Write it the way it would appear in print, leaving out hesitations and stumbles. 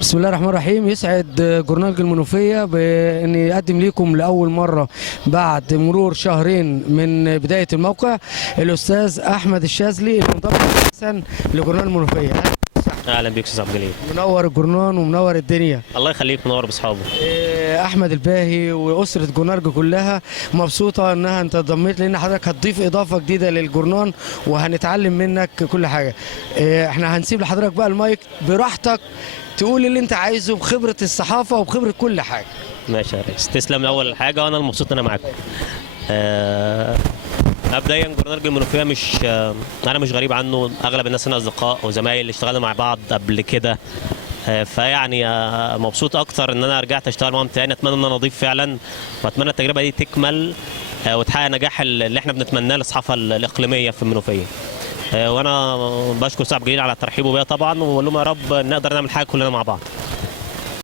بسم الله الرحمن الرحيم. يسعد جورنال المنوفية بأن يقدم لكم لأول مرة بعد مرور شهرين من بداية الموقع الأستاذ أحمد الشاذلي المنضم الحسن لجورنال المنوفية. اهلا بيك استاذ عبد الجليل. منور الجورنال ومنور الدنيا. الله يخليك، منور باصحابه. احمد الباهي واسره جورنال كلها مبسوطه انها انت انضميت، لان حضرتك هتضيف اضافه جديده للجورنال وهنتعلم منك كل حاجه. احنا هنسيب لحضرتك بقى المايك براحتك تقول اللي انت عايزه بخبره الصحافه وبخبره كل حاجه. ماشي يا ريس، تسلم لاول حاجه وانا مبسوط ان انا معاكم. مبدئيا جورنال المنوفيه انا مش غريب عنه، اغلب الناس هنا اصدقاء وزمايل اللي اشتغلنا مع بعض قبل كده. فيعني مبسوط اكتر ان انا رجعت اشتغل معاهم تاني. اتمنى ان انا اضيف فعلا، واتمنى التجربه دي تكمل وتحقق نجاح اللي احنا بنتمناه للصحافه الاقليميه في المنوفيه. وانا بشكر استاذ عبد الجليل على ترحيبه بيا طبعا، واقول لهم يا رب نقدر نعمل حاجه كلنا مع بعض.